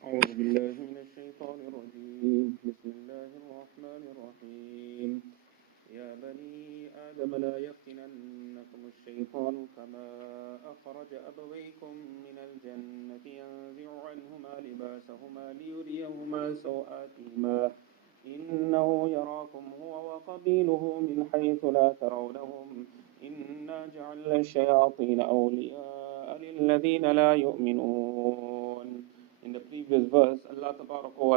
أعوذ بالله من الشيطان الرجيم بسم الله الرحمن الرحيم يا بني آدم لا يفتننكم الشيطان كما أخرج أبويكم من الجنة ينزع عنهما لباسهما ليريهما سوآتهما إنه يراكم هو وقبيله من حيث لا ترونهم إنا جعلنا الشياطين أولياء للذين لا يؤمنون. In the previous verse, Allah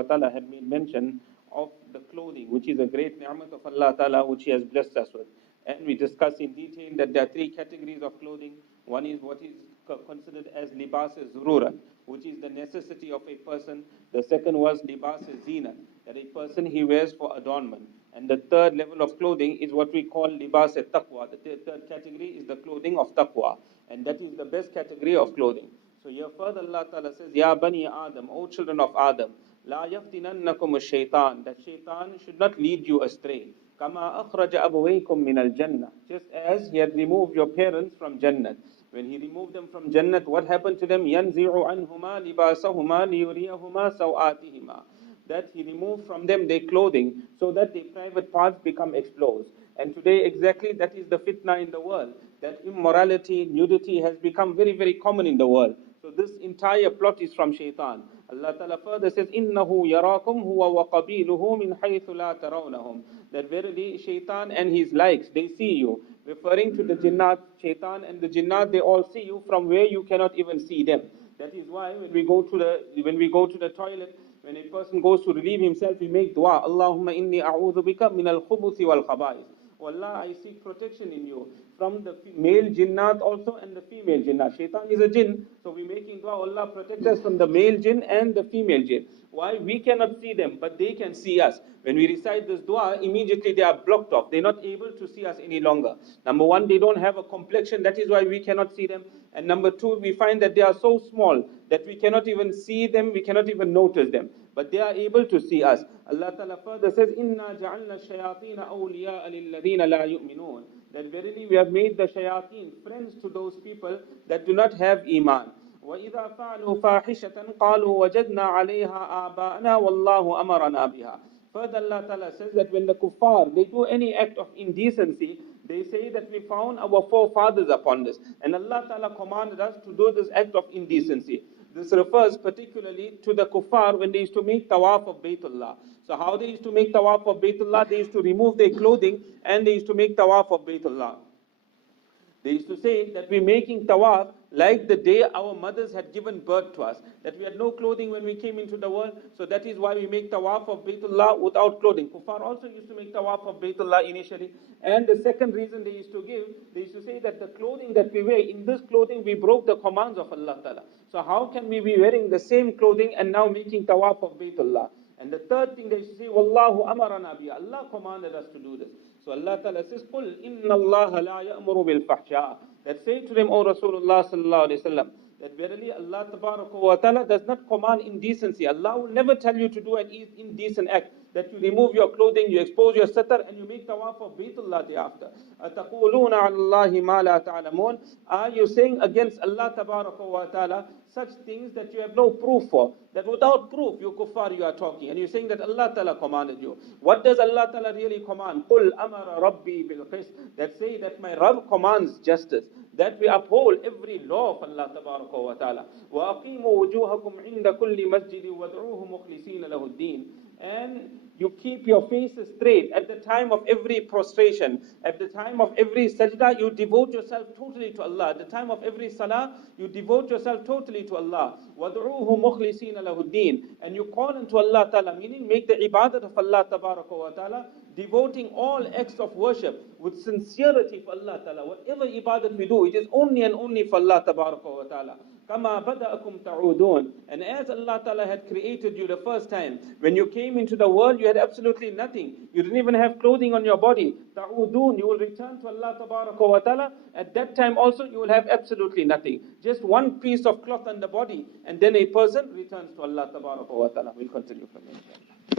Ta'ala had made mention of the clothing, which is a great ni'mat of Allah Ta'ala, which He has blessed us with. And we discussed in detail that there are three categories of clothing. One is what is considered as libas zururat, which is the necessity of a person. The second was libas zina, that a person he wears for adornment. And the third level of clothing is what we call libas taqwa. The third category is the clothing of taqwa. And that is the best category of clothing. So here further Allah Ta'ala says, Ya Bani Adam, O children of Adam, La yaftinannakum ash-shaytan, that shaitan should not lead you astray. Kama akhraja abawaykum min al-jannah, just as he had removed your parents from Jannah. When he removed them from Jannah, what happened to them? Yanzi'u anhuma libasahuma liyuriyahuma sawatihima. That he removed from them their clothing so that their private parts become exposed. And today exactly that is the fitna in the world, that immorality, nudity has become very, very common in the world. So this entire plot is from shaitan. Allah Ta'ala further says, إِنَّهُ يَرَاكُمْ هُوَ وَقَبِيلُهُ مِنْ حَيْثُ لَا تَرَوْنَهُم. That verily shaitan and his likes, they see you. Referring to the jinnat, shaitan and the jinnat, they all see you from where you cannot even see them. That is why when we go to the toilet, when a person goes to relieve himself, we make dua. Allahumma inni a'udhu bika min al-khubuthi wal khaba'is. Oh Allah, I seek protection in you from the male jinnat also and the female jinnat. Shaitan is a jinn, so we're making dua, Allah protect us from the male jinn and the female jinn. Why? We cannot see them, but they can see us. When we recite this dua, immediately they are blocked off. They're not able to see us any longer. Number one, they don't have a complexion. That is why we cannot see them. And number two, we find that they are so small that we cannot even see them, we cannot even notice them. But they are able to see us. Allah Ta'ala further says, إِنَّا جَعَلْنَا الشَّيَاطِينَ أَوْلِيَاءَ لِلَّذِينَ لَا يُؤْمِنُونَ. That verily we have made the shayateen friends to those people that do not have iman. وَإِذَا فَعَلُوا فَاحِشَةً قَالُوا وَجَدْنَا عَلَيْهَا آبَاءَنَا وَاللَّهُ أَمَرَنَا بِهَا. Further Allah Ta'ala says that when the kuffar, they do any act of indecency, they say that we found our forefathers upon this. And Allah Ta'ala commanded us to do this act of indecency. This refers particularly to the kuffar when they used to make tawaf of Baytullah. So how they used to make tawaf of Baytullah? They used to remove their clothing and they used to make tawaf of Baytullah. They used to say that we're making tawaf like the day our mothers had given birth to us. That we had no clothing when we came into the world. So that is why we make tawaf of Baytullah without clothing. Kuffar also used to make tawaf of Baytullah initially. And the second reason they used to give, they used to say that the clothing that we wear, in this clothing we broke the commands of Allah Ta'ala. So how can we be wearing the same clothing and now making tawaf of Baytullah? And the third thing they used to say, Wallahu amarana biha. Allah commanded us to do this. So Allah Ta'ala says, قُلْ إِنَّ اللَّهَ لَا يَأْمُرُ بِالْفَحْشَاءِ. That say to them, O Rasulullah Sallallahu Alaihi Wasallam, that verily Allah Ta'ala does not command indecency. Allah will never tell you to do an indecent act, that you remove your clothing, you expose your satar, and you make tawaf of Baytullah thereafter. أَتَقُولُونَ عَلَى اللَّهِ مَا لَا تَعْلَمُونَ. Are you saying against Allah Ta'ala such things that you have no proof for? That without proof, you kuffar, you are talking. And you're saying that Allah Ta'ala commanded you. What does Allah Ta'ala really command? قُلْ أَمَرَ رَبِّي بِالْقِسْطِ. That say that my Rabb commands justice. That we uphold every law of Allah Ta'ala. وَأَقِيمُوا وُجُوهَكُمْ عِنْدَ كُلِّ مَسْجِدٍ وَادْعُوهُ مُخْلِصِينَ لَهُ الدِّينَ. And you keep your faces straight at the time of every prostration, at the time of every sajda, you devote yourself totally to Allah. At the time of every salah, you devote yourself totally to Allah. وَادْعُوهُ مُخْلِصِينَ لَهُ الدِّينَ. And you call unto Allah Ta'ala, meaning make the ibadat of Allah Ta'ala, devoting all acts of worship with sincerity for Allah Ta'ala. Whatever ibadat we do, it is only and only for Allah Ta'ala. كَمَا بَدَأَكُمْ تَعُودُونَ. And as Allah Ta'ala had created you the first time, when you came into the world, you had absolutely nothing. You didn't even have clothing on your body. تَعُودُونَ. You will return to Allah Ta'ala. At that time also, you will have absolutely nothing. Just one piece of cloth on the body, and then a person returns to Allah Ta'ala. We'll continue from there.